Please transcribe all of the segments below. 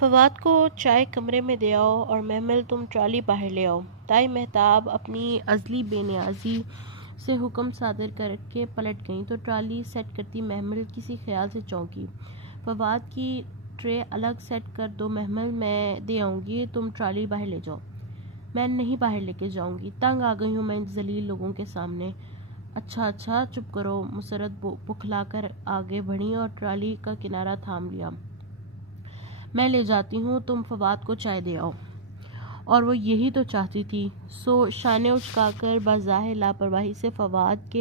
فواد کو چائے کمرے میں دے آؤ اور محمل تم ٹرالی باہر لے آؤ۔ تائی مہتاب اپنی ازلی بے نیازی سے حکم صادر کر کے پلٹ گئیں تو ٹرالی سیٹ کرتی محمل کسی خیال سے چونکی۔ فواد کی ٹرے الگ سیٹ کر دو محمل، میں دے آؤں گی، تم ٹرالی باہر لے جاؤ۔ میں نہیں باہر لے کے جاؤں گی، تنگ آ گئی ہوں میں ان ذلیل لوگوں کے سامنے۔ اچھا چپ کرو، مسرت بکھلا کر آگے بڑھی اور ٹرالی کا کنارہ تھام لیا۔ میں لے جاتی ہوں، تم فواد کو چائے دے آؤ۔ اور وہ یہی تو چاہتی تھی، سو شانے اچکا کر بظاہر لاپرواہی سے فواد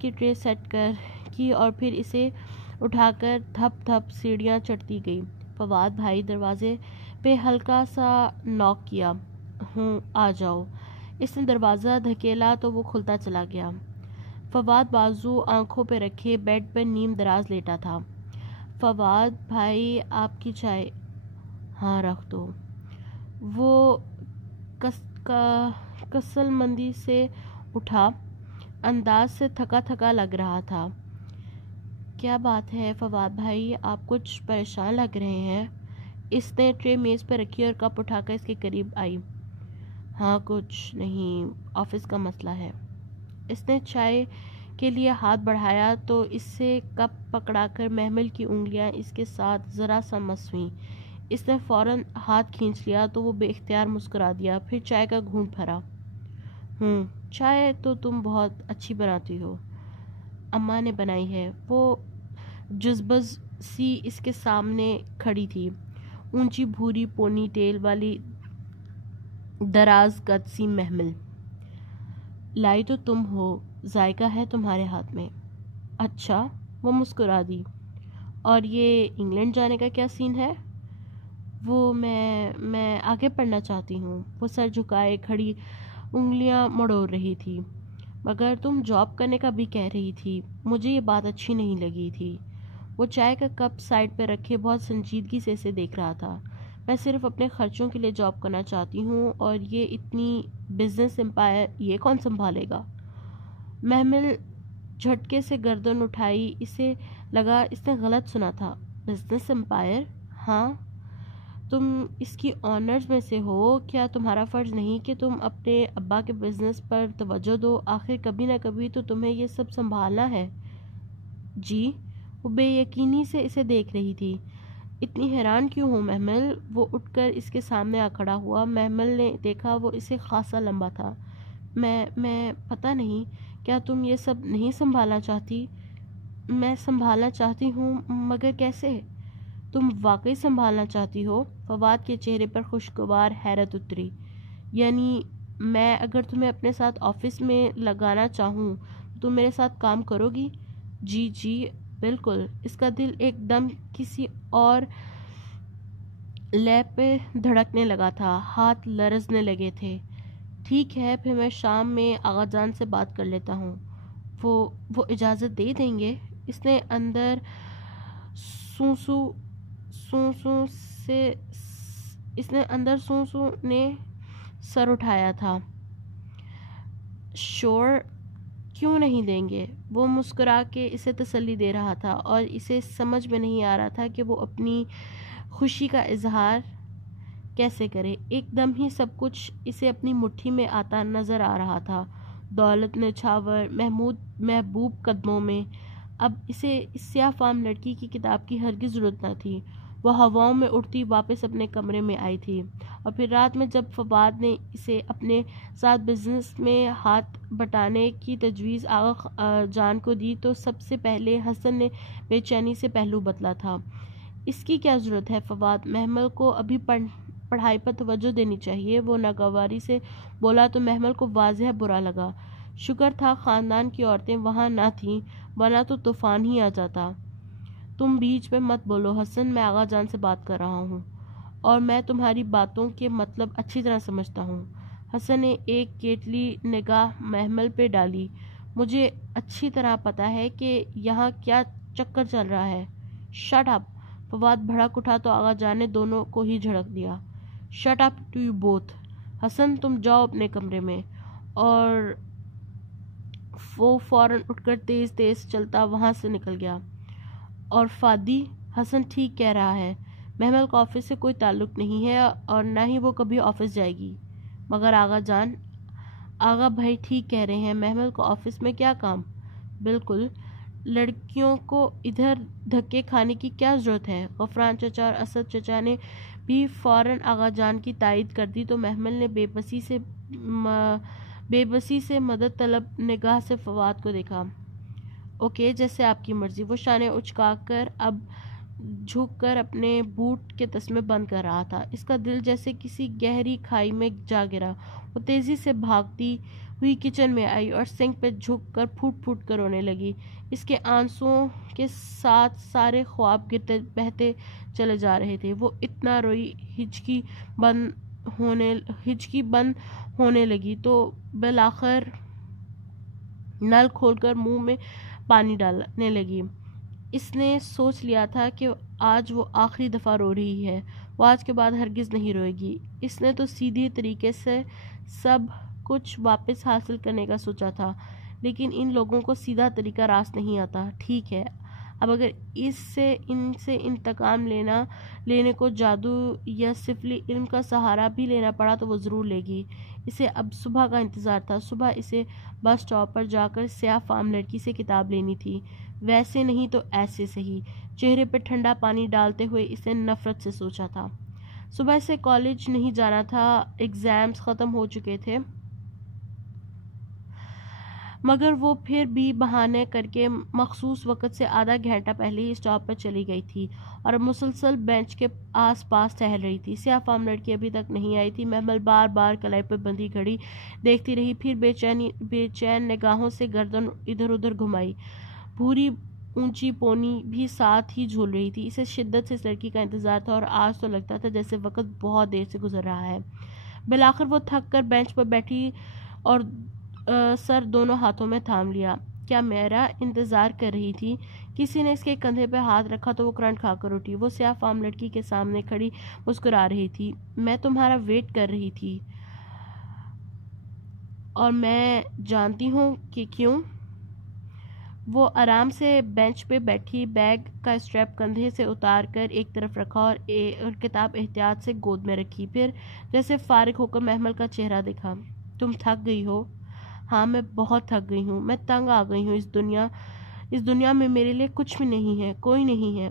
کی ٹرے سیٹ کی اور پھر اسے اٹھا کر دھپ دھپ سیڑھیاں چڑھتی گئی۔ فواد بھائی، دروازے پہ ہلکا سا ناک کیا۔ ہوں، آ جاؤ۔ اس نے دروازہ دھکیلا تو وہ کھلتا چلا گیا۔ فواد بازو آنکھوں پہ رکھے بیڈ پر نیم دراز لیٹا تھا۔ فواد بھائی، آپ کی چائے۔ ہاں، رکھ دو۔ وہ کسل مندی سے اٹھا، انداز سے تھکا تھکا لگ رہا تھا۔ کیا بات ہے فواد بھائی، آپ کچھ پریشان لگ رہے ہیں؟ اس نے ٹرے میز پر رکھی اور کپ اٹھا کر اس کے قریب آئی۔ ہاں، کچھ نہیں، آفس کا مسئلہ ہے۔ اس نے چائے کے لیے ہاتھ بڑھایا تو اس سے کپ پکڑا کر محمل کی انگلیاں اس کے ساتھ ذرا سا مس ہوئیں۔ اس نے فوراً ہاتھ کھینچ لیا تو وہ بے اختیار مسکرا دیا، پھر چائے کا گھونٹ بھرا۔ چائے تو تم بہت اچھی بناتی ہو، اماں نے بنائی ہے۔ وہ جزبز سی اس کے سامنے کھڑی تھی، اونچی بھوری پونی ٹیل والی دراز قد سی محمل۔ لائی تو تم ہو، ذائقہ ہے تمہارے ہاتھ میں۔ اچھا، وہ مسکرا دی۔ اور یہ انگلینڈ جانے کا کیا سین ہے؟ وہ میں آگے پڑھنا چاہتی ہوں۔ وہ سر جھکائے کھڑی انگلیاں مڑوڑ رہی تھی۔ مگر تم جاب کرنے کا بھی کہہ رہی تھی، مجھے یہ بات اچھی نہیں لگی تھی۔ وہ چائے کا کپ سائڈ پہ رکھے بہت سنجیدگی سے اسے دیکھ رہا تھا۔ میں صرف اپنے خرچوں کے لیے جاب کرنا چاہتی ہوں، اور یہ اتنی بزنس امپائر یہ کون سنبھالے گا؟ محمل جھٹکے سے گردن اٹھائی، اسے لگا اس نے غلط سنا تھا۔ Business empire? ہاں، تم اس کی آنرز میں سے ہو، کیا تمہارا فرض نہیں کہ تم اپنے ابا کے بزنس پر توجہ دو؟ آخر کبھی نہ کبھی تو تمہیں یہ سب سنبھالنا ہے۔ جی؟ وہ بے یقینی سے اسے دیکھ رہی تھی۔ اتنی حیران کیوں ہوں محمل؟ وہ اٹھ کر اس کے سامنے آ کھڑا ہوا۔ محمل نے دیکھا وہ اسے خاصا لمبا تھا۔ میں پتہ نہیں، کیا تم یہ سب نہیں سنبھالنا چاہتی؟ میں سنبھالنا چاہتی ہوں، مگر کیسے؟ تم واقعی سنبھالنا چاہتی ہو؟ فواد کے چہرے پر خوشگوار حیرت اتری۔ یعنی میں اگر تمہیں اپنے ساتھ آفس میں لگانا چاہوں تو تم میرے ساتھ کام کرو گی؟ جی بالکل۔ اس کا دل ایک دم کسی اور لے پہ دھڑکنے لگا تھا، ہاتھ لرزنے لگے تھے۔ ٹھیک ہے، پھر میں شام میں آغا جان سے بات کر لیتا ہوں۔ وہ اجازت دے دیں گے؟ اس نے اندر سوں نے سر اٹھایا تھا۔ شور، کیوں نہیں دیں گے؟ وہ مسکرا کے اسے تسلی دے رہا تھا، اور اسے سمجھ میں نہیں آ رہا تھا کہ وہ اپنی خوشی کا اظہار کیسے کرے۔ ایک دم ہی سب کچھ اسے اپنی مٹھی میں آتا نظر آ رہا تھا، دولت نچھاور محبوب قدموں میں۔ اب اسے اس سیاہ فام لڑکی کی کتاب کی ہرگز ضرورت نہ تھی۔ وہ ہواؤں میں اڑتی واپس اپنے کمرے میں آئی تھی، اور پھر رات میں جب فواد نے اسے اپنے ساتھ بزنس میں ہاتھ بٹانے کی تجویز آغا جان کو دی تو سب سے پہلے حسن نے بے چینی سے پہلو بدلا تھا۔ اس کی کیا ضرورت ہے فواد؟ محمل کو ابھی پڑھائی پر توجہ دینی چاہیے۔ وہ ناگواری سے بولا تو محمل کو واضح برا لگا۔ شکر تھا خاندان کی عورتیں وہاں نہ تھیں، ورنہ تو طوفان ہی آ جاتا۔ تم بیچ میں مت بولو حسن، میں آغا جان سے بات کر رہا ہوں، اور میں تمہاری باتوں کے مطلب اچھی طرح سمجھتا ہوں۔ حسن نے ایک کیٹلی نگاہ محمل پہ ڈالی۔ مجھے اچھی طرح پتا ہے کہ یہاں کیا چکر چل رہا ہے۔ Shut up! فواد بھڑک اٹھا تو آغا جان نے دونوں کو ہی جھڑک دیا۔ Shut up to you both! Hasan, تم جاؤ اپنے کمرے میں۔ اور وہ فوراً اٹھ کر تیز تیز چلتا وہاں سے نکل گیا۔ اور فادی، حسن ٹھیک کہہ رہا ہے، محمل کا آفس سے کوئی تعلق نہیں ہے اور نہ ہی وہ کبھی آفس جائے گی۔ مگر آغا جان، آغا بھائی ٹھیک کہہ رہے ہیں، محمل کو آفس میں کیا کام؟ بالکل، لڑکیوں کو ادھر دھکے کھانے کی کیا ضرورت ہے؟ غفران چچا اور اسد چچا نے بھی فوراً آغا جان کی تائید کر دی تو محمل نے بے بسی سے مدد طلب نگاہ سے فواد کو دیکھا۔ اوکے، جیسے آپ کی مرضی۔ وہ شانے اچکا کر اب جھک کر اپنے بوٹ کے تسمے بند کر رہا تھا۔ اس کا دل جیسے کسی گہری کھائی میں جا گرا۔ وہ تیزی سے بھاگتی ہوئی کچن میں آئی اور سنک پہ جھک کر پھوٹ پھوٹ کر رونے لگی۔ اس کے آنسوؤں کے ساتھ سارے خواب گرتے بہتے چلے جا رہے تھے۔ وہ اتنا روئی، ہچکی بند ہونے لگی تو بالآخر نل کھول کر منہ میں پانی ڈالنے لگی۔ اس نے سوچ لیا تھا کہ آج وہ آخری دفعہ رو رہی ہے، وہ آج کے بعد ہرگز نہیں روئے گی۔ اس نے تو سیدھی طریقے سے سب کچھ واپس حاصل کرنے کا سوچا تھا، لیکن ان لوگوں کو سیدھا طریقہ راست نہیں آتا۔ ٹھیک ہے، اب اگر ان سے انتقام لینے کو جادو یا سفلی علم کا سہارا بھی لینا پڑا تو وہ ضرور لے گی۔ اسے اب صبح کا انتظار تھا۔ صبح اسے بس اسٹاپ پر جا کر سیاہ فام لڑکی سے کتاب لینی تھی، ویسے نہیں تو ایسے صحیح۔ چہرے پہ ٹھنڈا پانی ڈالتے ہوئے اسے نفرت سے سوچا تھا۔ صبح سے کالج نہیں جانا تھا، ایگزامز ختم ہو چکے تھے، مگر وہ پھر بھی بہانے کر کے مخصوص وقت سے آدھا گھنٹہ پہلے ہی اسٹاپ پر چلی گئی تھی اور اب مسلسل بینچ کے آس پاس ٹہل رہی تھی۔ سیاہ فام لڑکی ابھی تک نہیں آئی تھی۔ محمل بار بار کلائی پر بندھی گھڑی دیکھتی رہی، پھر بے چین نگاہوں سے گردن ادھر ادھر گھمائی۔ بھوری اونچی پونی بھی ساتھ ہی جھول رہی تھی۔ اسے شدت سے اس لڑکی کا انتظار تھا اور آج تو لگتا تھا جیسے وقت بہت دیر سے گزر رہا ہے۔ بالآخر وہ تھک کر بینچ پر بیٹھی اور سر دونوں ہاتھوں میں تھام لیا۔ کیا میرا انتظار کر رہی تھی؟ کسی نے اس کے کندھے پہ ہاتھ رکھا تو وہ کرنٹ کھا کر اٹھی۔ وہ سیاہ فام لڑکی کے سامنے کھڑی مسکرا رہی تھی۔ میں تمہارا ویٹ کر رہی تھی اور میں جانتی ہوں کہ کیوں۔ وہ آرام سے بینچ پہ بیٹھی، بیگ کا اسٹریپ کندھے سے اتار کر ایک طرف رکھا اور کتاب احتیاط سے گود میں رکھی، پھر جیسے فارغ ہو کر محمل کا چہرہ دیکھا۔ تم تھک گئی ہو؟ ہاں، میں بہت تھک گئی ہوں، میں تنگ آ گئی ہوں۔ اس دنیا میں میرے لیے کچھ بھی نہیں ہے، کوئی نہیں ہے۔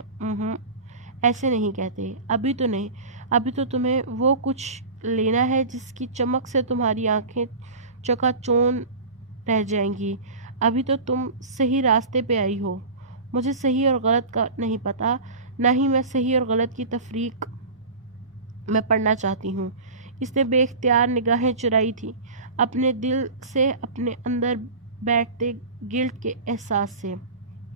ایسے نہیں کہتے، ابھی تو نہیں، ابھی تو تمہیں وہ کچھ لینا ہے جس کی چمک سے تمہاری آنکھیں چکا چوند رہ جائیں گی۔ ابھی تو تم صحیح راستے پہ آئی ہو۔ مجھے صحیح اور غلط کا نہیں پتا، نہ ہی میں صحیح اور غلط کی تفریق میں پڑھنا چاہتی ہوں۔ اس نے بے اختیار نگاہیں چرائی تھی، اپنے دل سے، اپنے اندر بیٹھتے گلٹ کے احساس سے۔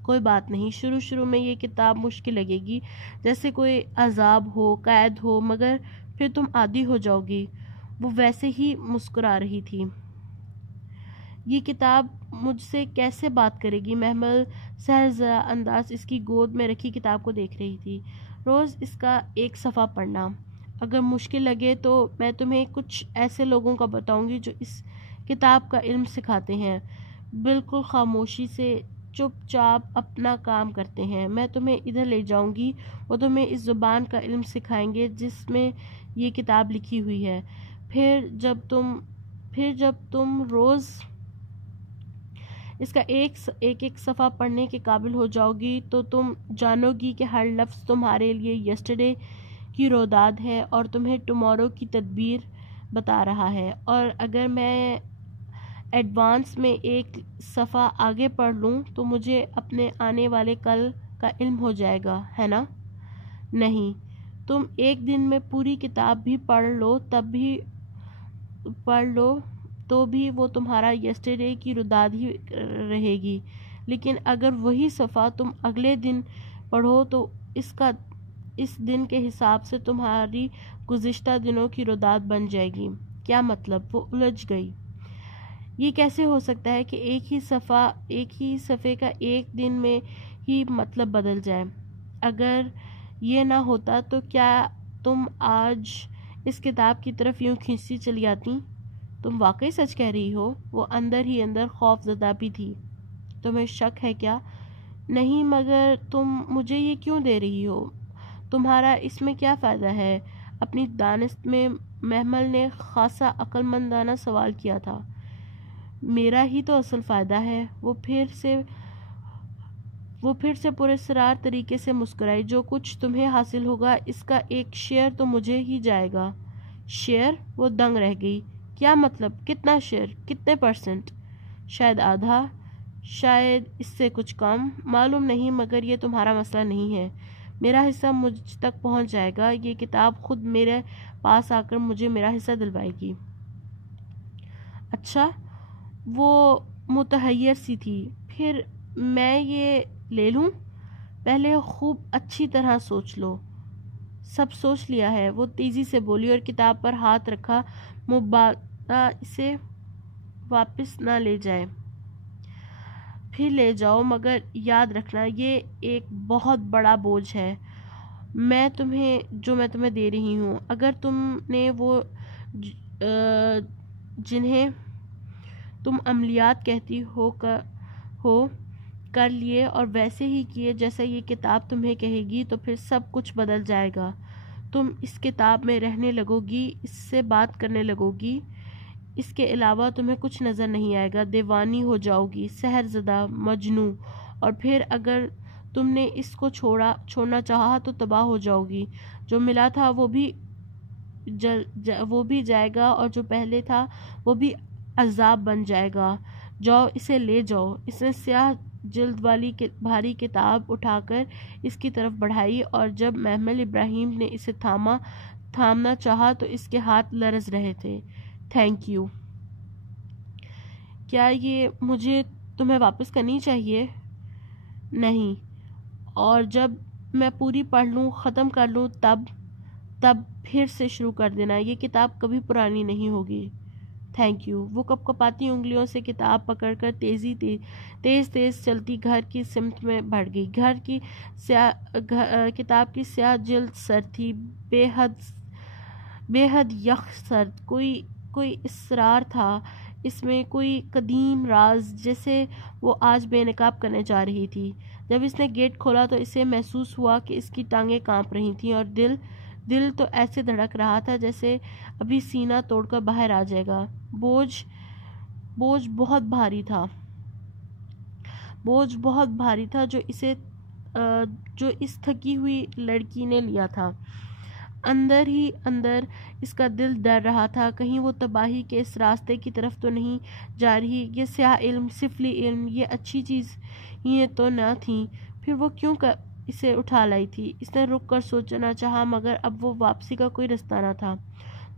کوئی بات نہیں، شروع میں یہ کتاب مشکل لگے گی، جیسے کوئی عذاب ہو، قید ہو، مگر پھر تم عادی ہو جاؤ گی۔ وہ ویسے ہی مسکرا رہی تھی۔ یہ کتاب مجھ سے کیسے بات کرے گی؟ محمل سہرزدہ انداز اس کی گود میں رکھی کتاب کو دیکھ رہی تھی۔ روز اس کا ایک صفحہ پڑھنا، اگر مشکل لگے تو میں تمہیں کچھ ایسے لوگوں کا بتاؤں گی جو اس کتاب کا علم سکھاتے ہیں، بالکل خاموشی سے چپ چاپ اپنا کام کرتے ہیں۔ میں تمہیں ادھر لے جاؤں گی، وہ تمہیں اس زبان کا علم سکھائیں گے جس میں یہ کتاب لکھی ہوئی ہے۔ پھر جب تم روز اس کا ایک ایک صفحہ پڑھنے کے قابل ہو جاؤ گی تو تم جانو گی کہ ہر لفظ تمہارے لیے یسٹرڈے کی روداد ہے اور تمہیں ٹمارو کی تدبیر بتا رہا ہے۔ اور اگر میں ایڈوانس میں ایک صفحہ آگے پڑھ لوں تو مجھے اپنے آنے والے کل کا علم ہو جائے گا، ہے نا؟ نہیں، تم ایک دن میں پوری کتاب بھی پڑھ لو تو بھی وہ تمہارا یسٹرڈے کی روداد ہی رہے گی، لیکن اگر وہی صفحہ تم اگلے دن پڑھو تو اس دن کے حساب سے تمہاری گزشتہ دنوں کی روداد بن جائے گی۔ کیا مطلب؟ وہ الجھ گئی۔ یہ کیسے ہو سکتا ہے کہ ایک ہی صفحے کا ایک دن میں ہی مطلب بدل جائے؟ اگر یہ نہ ہوتا تو کیا تم آج اس کتاب کی طرف یوں کھینچتی چلی آتی؟ تم واقعی سچ کہہ رہی ہو؟ وہ اندر ہی اندر خوف زدہ بھی تھی۔ تمہیں شک ہے کیا؟ نہیں، مگر تم مجھے یہ کیوں دے رہی ہو؟ تمہارا اس میں کیا فائدہ ہے؟ اپنی دانست میں محمل نے خاصا عقل مندانہ سوال کیا تھا۔ میرا ہی تو اصل فائدہ ہے۔ وہ پھر سے پراسرار طریقے سے مسکرائی۔ جو کچھ تمہیں حاصل ہوگا اس کا ایک شیئر تو مجھے ہی جائے گا۔ شیئر؟ وہ دنگ رہ گئی۔ کیا مطلب؟ کتنا شیئر؟ کتنے پرسنٹ؟ شاید آدھا، شاید اس سے کچھ کم، معلوم نہیں، مگر یہ تمہارا مسئلہ نہیں ہے۔ میرا حصہ مجھ تک پہنچ جائے گا۔ یہ کتاب خود میرے پاس آ کر مجھے میرا حصہ دلوائے گی۔ اچھا، وہ متحیر سی تھی۔ پھر میں یہ لے لوں؟ پہلے خوب اچھی طرح سوچ لو۔ سب سوچ لیا ہے، وہ تیزی سے بولی اور کتاب پر ہاتھ رکھا۔ مبادا اسے واپس نہ لے جائے۔ پھر لے جاؤ، مگر یاد رکھنا یہ ایک بہت بڑا بوجھ ہے جو میں تمہیں دے رہی ہوں۔ اگر تم نے وہ جنہیں تم عملیات کہتی ہو کر لیے اور ویسے ہی کیے جیسا یہ کتاب تمہیں کہے گی تو پھر سب کچھ بدل جائے گا۔ تم اس کتاب میں رہنے لگو گی، اس سے بات کرنے لگو گی، اس کے علاوہ تمہیں کچھ نظر نہیں آئے گا۔ دیوانی ہو جاؤ گی، سحر زدہ، مجنوں، اور پھر اگر تم نے اس کو چھوڑنا چاہا تو تباہ ہو جاؤ گی۔ جو ملا تھا وہ بھی جائے گا اور جو پہلے تھا وہ بھی عذاب بن جائے گا۔ جاؤ، اسے لے جاؤ۔ اس نے سیاہ جلد والی بھاری کتاب اٹھا کر اس کی طرف بڑھائی اور جب محمل ابراہیم نے اسے تھامنا چاہا تو اس کے ہاتھ لرز رہے تھے۔ Thank you. کیا یہ مجھے تمہیں واپس کرنی چاہیے؟ نہیں، اور جب میں پوری پڑھ لوں، ختم کر لوں، تب پھر سے شروع کر دینا۔ یہ کتاب کبھی پرانی نہیں ہوگی۔ Thank you. وہ کپکپاتی انگلیوں سے کتاب پکڑ کر تیز چلتی گھر کی سمت میں بڑھ گئی۔ کتاب کی سیاہ جلد سرد تھی، بے حد یخ سرد۔ کوئی اسرار تھا اس میں، کوئی قدیم راز جسے وہ آج بے نقاب کرنے جا رہی تھی۔ جب اس نے گیٹ کھولا تو اسے محسوس ہوا کہ اس کی ٹانگیں کانپ رہی تھیں اور دل تو ایسے دھڑک رہا تھا جیسے ابھی سینہ توڑ کر باہر آ جائے گا۔ بوجھ بہت بھاری تھا جو اس تھکی ہوئی لڑکی نے لیا تھا۔ اندر ہی اندر اس کا دل ڈر رہا تھا، کہیں وہ تباہی کے اس راستے کی طرف تو نہیں جا رہی۔ یہ سیاہ علم، سفلی علم، یہ اچھی چیزیں تو نہ تھیں، پھر وہ کیوں اسے اٹھا لائی تھی؟ اس نے رک کر سوچنا چاہا، مگر اب وہ واپسی کا کوئی رستہ نہ تھا۔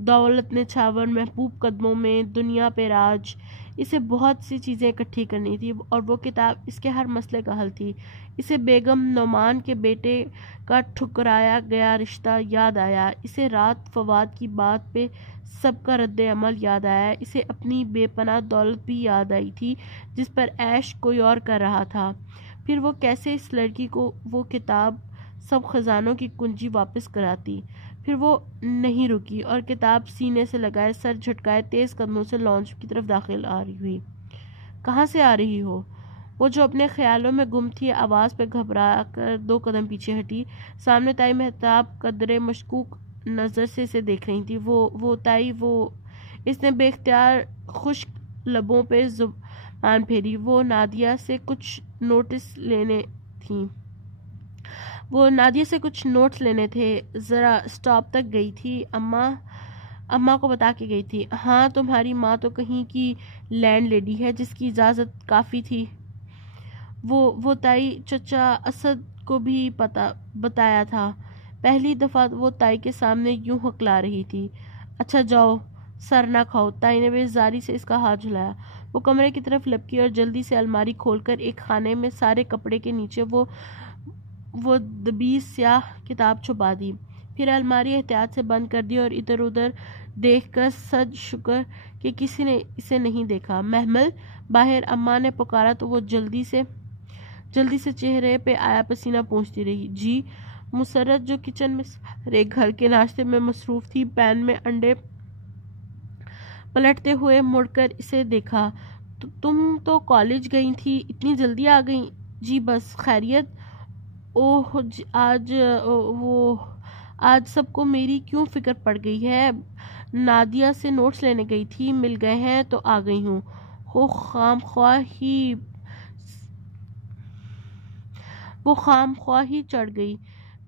دولت نچھاور، محبوب قدموں میں، دنیا پہ راج، اسے بہت سی چیزیں اکٹھی کرنی تھی اور وہ کتاب اس کے ہر مسئلے کا حل تھی۔ اسے بیگم نعمان کے بیٹے کا ٹھکرایا گیا رشتہ یاد آیا، اسے رات فواد کی بات پہ سب کا رد عمل یاد آیا، اسے اپنی بے پناہ دولت بھی یاد آئی تھی جس پر عیش کوئی اور کر رہا تھا۔ پھر وہ کیسے اس لڑکی کو وہ کتاب سب خزانوں کی کنجی واپس کراتی؟ پھر وہ نہیں رکی اور کتاب سینے سے لگائے، سر جھٹکائے، تیز قدموں سے لانچ کی طرف داخل آ رہی ہوئی۔ کہاں سے آ رہی ہو؟ وہ جو اپنے خیالوں میں گم تھی، آواز پہ گھبرا کر 2 قدم پیچھے ہٹی۔ سامنے تائی مہتاب قدرے مشکوک نظر سے اسے دیکھ رہی تھی۔ وہ تائی، اس نے بے اختیار خشک لبوں پہ زبان پھیری۔ وہ نادیہ سے کچھ نوٹس لینے تھے، ذرا اسٹاپ تک گئی تھی، اماں کو بتا کے گئی تھی۔ ہاں، تمہاری ماں تو کہیں کی لینڈ لیڈی ہے، جس کی اجازت کافی تھی۔ وہ تائی چچا اسد کو بھی بتایا تھا۔ پہلی دفعہ وہ تائی کے سامنے یوں ہکلا رہی تھی۔ اچھا جاؤ، سر نہ کھاؤ۔ تائی نے بیزاری سے اس کا ہاتھ جھلایا۔ وہ کمرے کی طرف لپکی اور جلدی سے الماری کھول کر ایک خانے میں سارے کپڑے کے نیچے وہ دبیز سیاہ کتاب چھپا دی۔ پھر الماری احتیاط سے بند کر دی اور ادھر ادھر دیکھ کر سج شکر کہ کسی نے اسے نہیں دیکھا۔ محمل! باہر! اماں نے پکارا تو وہ جلدی سے چہرے پہ آیا پسینہ پوچھتی رہی۔ جی؟ مسرت جو کچن میں سارے گھر کے ناشتے میں مصروف تھی، پین میں انڈے پلٹتے ہوئے مڑ کر اسے دیکھا۔ تم تو کالج گئی تھی، اتنی جلدی آ گئی؟ جی بس، خیریت؟ اوہ آج سب کو میری کیوں فکر پڑ گئی ہے؟ نادیہ سے نوٹس لینے گئی تھی، مل گئے ہیں تو آ گئی ہوں۔ وہ خام خواہ ہی چڑھ گئی،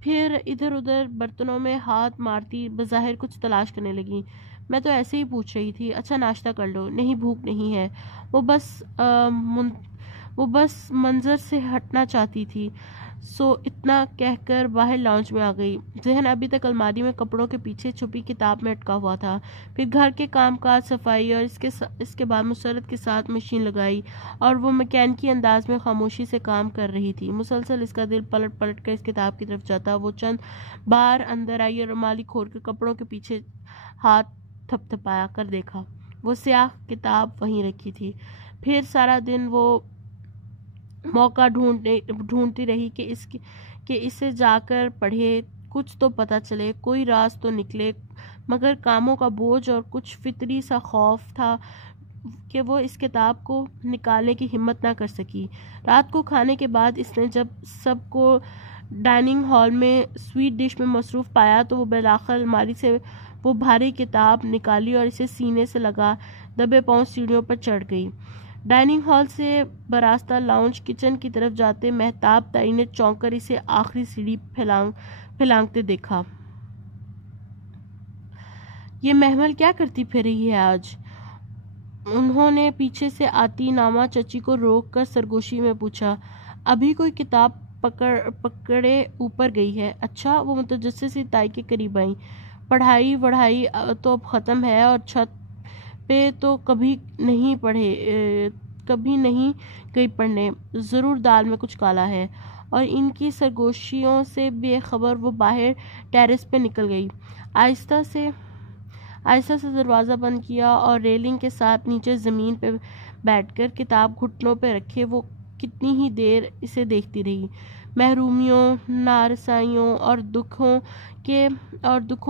پھر ادھر ادھر برتنوں میں ہاتھ مارتی بظاہر کچھ تلاش کرنے لگی۔ میں تو ایسے ہی پوچھ رہی تھی، اچھا ناشتہ کر لو۔ نہیں، بھوک نہیں ہے۔ وہ بس منظر سے ہٹنا چاہتی تھی، سو اتنا کہہ کر باہر لاؤنج میں آ گئی۔ ذہن ابھی تک الماری میں کپڑوں کے پیچھے چھپی کتاب میں اٹکا ہوا تھا۔ پھر گھر کے کام کاج، صفائی، اور اس کے بعد مسرت کے ساتھ مشین لگائی اور وہ میکینکی انداز میں خاموشی سے کام کر رہی تھی۔ مسلسل اس کا دل پلٹ پلٹ کر اس کتاب کی طرف جاتا۔ وہ چند بار اندر آئی اور الماری کھول کر کپڑوں کے پیچھے ہاتھ تھپ تھپایا کر دیکھا۔ وہ سیاہ کتاب وہیں رکھی تھی۔ پھر سارا دن وہ موقع ڈھونڈتی رہی کہ اسے جا کر پڑھے، کچھ تو پتہ چلے، کوئی راز تو نکلے، مگر کاموں کا بوجھ اور کچھ فطری سا خوف تھا کہ وہ اس کتاب کو نکالنے کی ہمت نہ کر سکی۔ رات کو کھانے کے بعد اس نے جب سب کو ڈائننگ ہال میں سویٹ ڈش میں مصروف پایا تو وہ بالآخر الماری سے وہ بھاری کتاب نکالی اور اسے سینے سے لگا دبے پاؤں سیڑھیوں پر چڑھ گئی۔ ڈائننگ ہال سے براستہ لاؤنج کچن کی طرف جاتے مہتاب تائی نے چونک کر اسے آخری سیڑھی پھلانگتے دیکھا۔ یہ محمل کیا کرتی پھر رہی ہے آج؟ انہوں نے پیچھے سے آتی ناما چچی کو روک کر سرگوشی میں پوچھا۔ ابھی کوئی کتاب پکڑے اوپر گئی ہے۔ اچھا، وہ متجسس تائی کے قریب آئی۔ پڑھائی وڑھائی تو اب ختم ہے اور چھت پہ تو کبھی نہیں گئی پڑھنے، ضرور دال میں کچھ کالا ہے۔ اور ان کی سرگوشیوں سے بے خبر وہ باہر ٹیرس پہ نکل گئی۔ آہستہ سے دروازہ بند کیا اور ریلنگ کے ساتھ نیچے زمین پہ بیٹھ کر کتاب گھٹنوں پہ رکھے وہ کتنی ہی دیر اسے دیکھتی رہی۔ محرومیوں، نارسائیوں اور دکھوں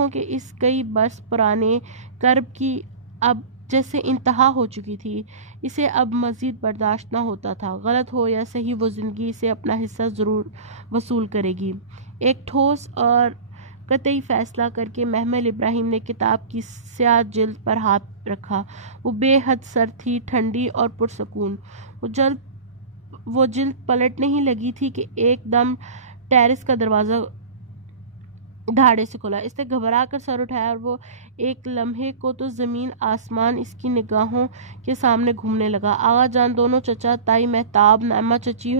کے اس کئی برس پرانے کرب کی اب جیسے انتہا ہو چکی تھی۔ اسے اب مزید برداشت نہ ہوتا تھا۔ غلط ہو یا صحیح، وہ زندگی سے اپنا حصہ ضرور وصول کرے گی۔ ایک ٹھوس اور قطعی فیصلہ کر کے محمل ابراہیم نے کتاب کی سیاہ جلد پر ہاتھ رکھا۔ وہ بے حد سرد تھی، ٹھنڈی اور پرسکون۔ وہ جلد پلٹنے ہی لگی تھی کہ ایک دم ٹیرس کا دروازہ دھاڑے سے کھلا۔ اس نے گھبرا کر سر اٹھایا اور وہ ایک لمحے کو تو زمین آسمان اس کی نگاہوں کے سامنے گھومنے لگا۔ آغا جان، دونوں چچا تائی، مہتاب، نعمہ چچی،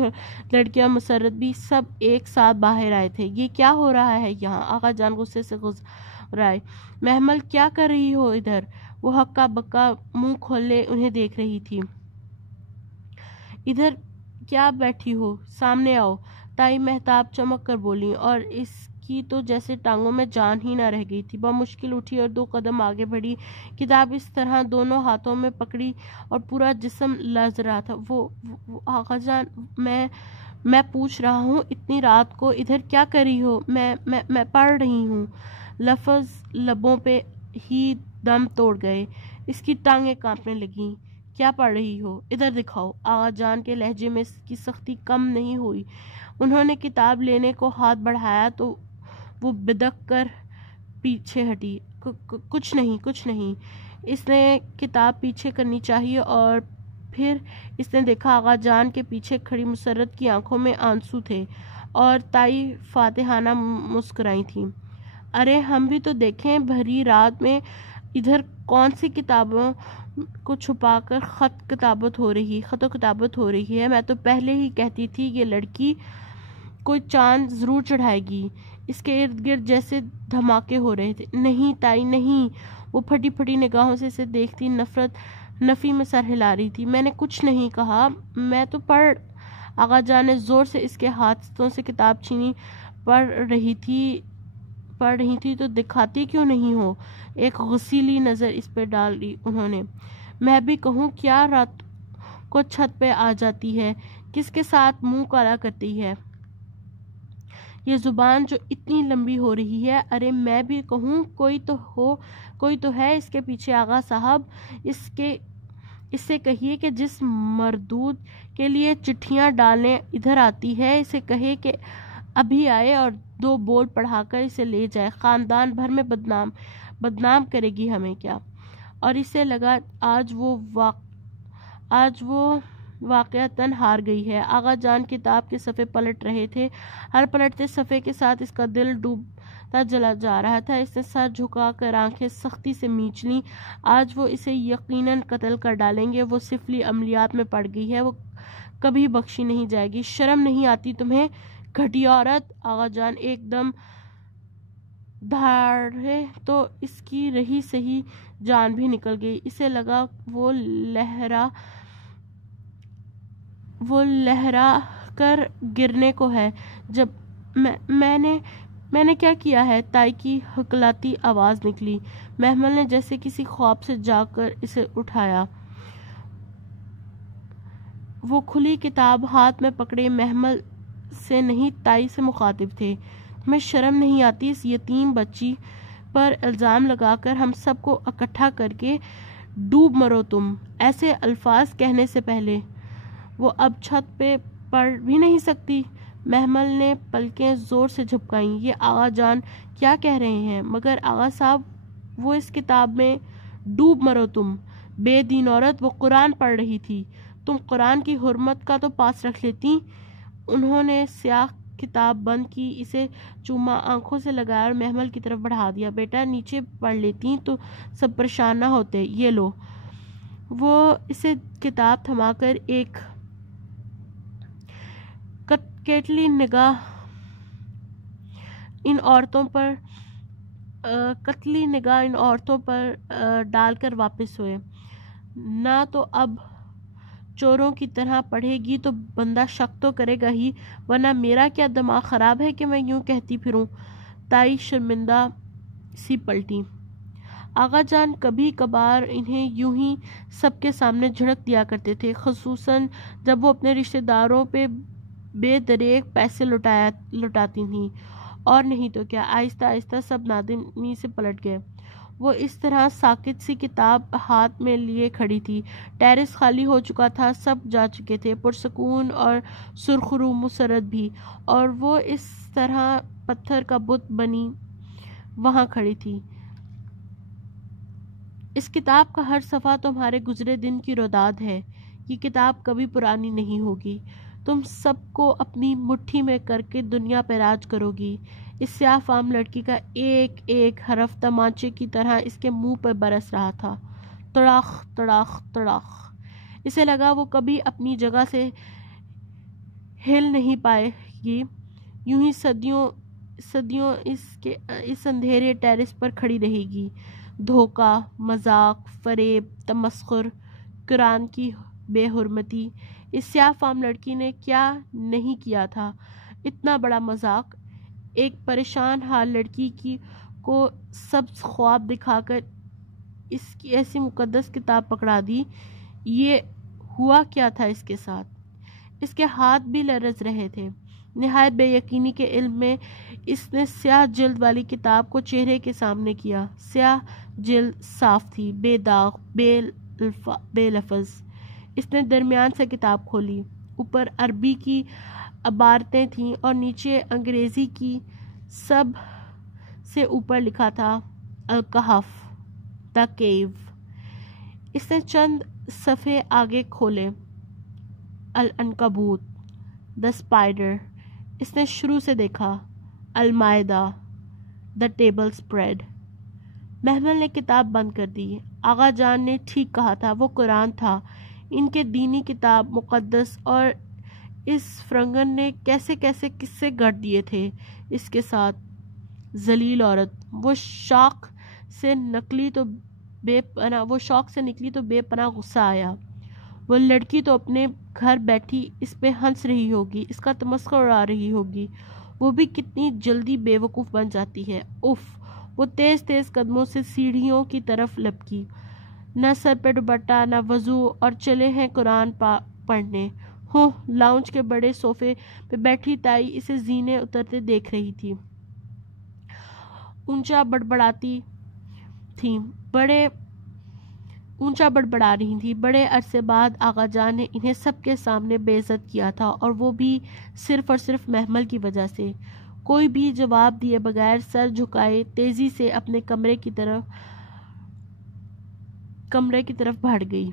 لڑکیاں، مسرت بھی سب ایک ساتھ باہر آئے تھے۔ یہ کیا ہو رہا ہے یہاں؟ آغا جان غصے سے گھبرائے۔ محمل، کیا کر رہی ہو ادھر؟ وہ ہکا بکا منہ کھولے انہیں دیکھ رہی تھی۔ ادھر کیا بیٹھی ہو؟ سامنے آؤ، تائی مہتاب چمک کر بولی، اور اس کی تو جیسے ٹانگوں میں جان ہی نہ رہ گئی تھی۔ بمشکل اٹھی اور 2 قدم آگے بڑھی۔ کتاب اس طرح دونوں ہاتھوں میں پکڑی اور پورا جسم لرز رہا تھا۔ وہ آغا جان، میں پوچھ رہا ہوں، اتنی رات کو ادھر کیا کر رہی ہو؟ میں پڑھ رہی ہوں۔ لفظ لبوں پہ ہی دم توڑ گئے۔ اس کی ٹانگیں کانپنے لگیں۔ کیا پڑھ رہی ہو؟ ادھر دکھاؤ۔ آغا جان کے لہجے میں اس کی سختی کم نہیں ہوئی۔ انہوں نے کتاب لینے کو ہاتھ بڑھایا تو وہ بدک کر پیچھے ہٹی۔ کچھ نہیں۔ اس نے کتاب پیچھے کرنی چاہیے اور پھر اس نے دیکھا آغا جان کے پیچھے کھڑی مسرت کی آنکھوں میں آنسو تھے اور تائی فاتحانہ مسکرائی تھی۔ ارے ہم بھی تو دیکھیں، بھری رات میں ادھر کون سی کتابوں کو چھپا کر خط و کتابت ہو رہی ہے۔ میں تو پہلے ہی کہتی تھی یہ لڑکی کوئی چاند ضرور چڑھائے گی۔ اس کے ارد گرد جیسے دھماکے ہو رہے تھے۔ نہیں تائی نہیں، وہ پھٹی پھٹی نگاہوں سے اسے دیکھتی نفی میں سر ہلا رہی تھی۔ میں نے کچھ نہیں کہا، میں تو پڑھ۔ آغا جان نے زور سے اس کے ہاتھوں سے کتاب چھینی۔ پڑھ رہی تھی تو دکھاتی کیوں نہیں ہو؟ ایک غصیلی نظر اس پہ ڈال دی انہوں نے۔ میں بھی کہوں، کیا رات کو چھت پہ آ جاتی ہے؟ کس کے ساتھ منہ کالا کرتی ہے؟ یہ زبان جو اتنی لمبی ہو رہی ہے۔ ارے میں بھی کہوں، کوئی تو ہے اس کے پیچھے۔ آغا صاحب، اس سے کہیے کہ جس مردود کے لیے چٹھیاں ڈالنے ادھر آتی ہے، اسے کہے کہ ابھی آئے اور 2 بول پڑھا کر اسے لے جائے، خاندان بھر میں بدنام کرے گی ہمیں کیا۔ اور اسے لگا آج وہ واقعتاً ہار گئی ہے۔ آغا جان کتاب کے صفحے پلٹ رہے تھے، ہر پلٹتے صفحے کے ساتھ اس کا دل ڈوبتا چلا جا رہا تھا۔ اس نے سر جھکا کر آنکھیں سختی سے میچ لیں۔ آج وہ اسے یقیناً قتل کر ڈالیں گے۔ وہ سفلی عملیات میں پڑ گئی ہے، وہ کبھی بخشی نہیں جائے گی۔ شرم نہیں آتی تمہیں، گھٹیا عورت! آغا جان ایک دم دھاڑے تو اس کی رہی سہی جان بھی نکل گئی۔ اسے لگا وہ لہرا کر گرنے کو ہے۔ جب میں نے کیا کیا ہے؟ تائی کی ہکلاتی آواز نکلی۔ محمل نے جیسے کسی خواب سے جاگ کر اسے اٹھایا۔ وہ کھلی کتاب ہاتھ میں پکڑے محمل سے نہیں تائی سے مخاطب تھے۔ تمہیں شرم نہیں آتی اس یتیم بچی پر الزام لگا کر ہم سب کو اکٹھا کر کے ڈوب مرو تم؟ ایسے الفاظ کہنے سے پہلے وہ اب چھت پہ پڑھ بھی نہیں سکتی۔ محمل نے پلکیں زور سے جھپکائیں۔ یہ آغا جان کیا کہہ رہے ہیں؟ مگر آغا صاحب وہ اس کتاب میں ڈوب مرو تم، بے دین عورت! وہ قرآن پڑھ رہی تھی، تم قرآن کی حرمت کا تو پاس رکھ لیتی۔ انہوں نے سیاہ کتاب بند کی، اسے چوما آنکھوں سے لگایا اور محمل کی طرف بڑھا دیا۔ بیٹا نیچے پڑھ لیتی تو سب پریشان نہ ہوتے، یہ لو۔ وہ اسے کتاب تھما کر ایک قتلی نگاہ ان عورتوں پر ڈال کر واپس ہوئے۔ نہ تو اب چوروں کی طرح پڑھے گی تو بندہ شک تو کرے گا ہی، ورنہ میرا کیا دماغ خراب ہے کہ میں یوں کہتی پھروں؟ تائی شرمندہ سی پلٹی۔ آغا جان کبھی کبھار انہیں یوں ہی سب کے سامنے جھڑک دیا کرتے تھے، خصوصاً جب وہ اپنے رشتہ داروں پہ بے دریغ پیسے لٹاتی تھیں، اور نہیں تو کیا۔ آہستہ آہستہ سب نادمی سے پلٹ گئے۔ وہ اس طرح ساکت سی کتاب ہاتھ میں لیے کھڑی تھی۔ ٹیرس خالی ہو چکا تھا، سب جا چکے تھے، پرسکون اور سرخرو مسرت بھی، اور وہ اس طرح پتھر کا بت بنی وہاں کھڑی تھی۔ اس کتاب کا ہر صفحہ تمہارے گزرے دن کی روداد ہے۔ یہ کتاب کبھی پرانی نہیں ہوگی۔ تم سب کو اپنی مٹھی میں کر کے دنیا پہ راج کرو گی۔ اس سیاہ فام لڑکی کا ایک ایک حرف تمانچے کی طرح اس کے منہ پر برس رہا تھا۔ تڑاخ تڑاخ تڑاخ۔ اسے لگا وہ کبھی اپنی جگہ سے ہل نہیں پائے گی، یوں ہی صدیوں اس اندھیرے ٹیرس پر کھڑی رہے گی۔ دھوکہ، مذاق، فریب، تمسخر، قرآن کی بے حرمتی۔ اس سیاہ فام لڑکی نے کیا نہیں کیا تھا؟ اتنا بڑا مذاق! ایک پریشان حال لڑکی کو سبز خواب دکھا کر اس کی ایسی مقدس کتاب پکڑا دی۔ یہ ہوا کیا تھا اس کے ساتھ؟ اس کے ہاتھ بھی لرز رہے تھے۔ نہایت بے یقینی کے علم میں اس نے سیاہ جلد والی کتاب کو چہرے کے سامنے کیا۔ سیاہ جلد صاف تھی، بے داغ، بے لفظ۔ اس نے درمیان سے کتاب کھولی۔ اوپر عربی کی عبارتیں تھیں اور نیچے انگریزی کی۔ سب سے اوپر لکھا تھا الکہف، دا کیو۔ اس نے چند صفحے آگے کھولے۔ العنکبوت، دا اسپائڈر۔ اس نے شروع سے دیکھا۔ المائدہ، دا ٹیبل سپریڈ۔ محمل نے کتاب بند کر دی۔ آغا جان نے ٹھیک کہا تھا، وہ قرآن تھا، ان کے دینی کتاب مقدس، اور اس فرنگن نے کیسے قصے گھڑ دیے تھے اس کے ساتھ۔ ذلیل عورت! وہ شوق سے نکلی تو بے پناہ غصہ آیا۔ وہ لڑکی تو اپنے گھر بیٹھی اس پہ ہنس رہی ہوگی، اس کا تمسخر اڑا رہی ہوگی، وہ بھی کتنی جلدی بے وقوف بن جاتی ہے۔ اف! وہ تیز تیز قدموں سے سیڑھیوں کی طرف لپکی۔ نہ سر پہ دوپٹہ، نہ وضو، اور چلے ہیں قرآن پڑھنے۔ لاؤنج کے بڑے صوفے پہ بیٹھی تائی اسے زینے اترتے دیکھ رہی تھی۔ اونچا بڑبڑاتی تھی۔ بڑے اونچا بڑبڑا رہی تھی۔ بڑے عرصے بعد آغا جان نے انہیں سب کے سامنے بے عزت کیا تھا، اور وہ بھی صرف اور صرف محمل کی وجہ سے۔ کوئی بھی جواب دیے بغیر سر جھکائے تیزی سے اپنے کمرے کی طرف بڑھ گئی۔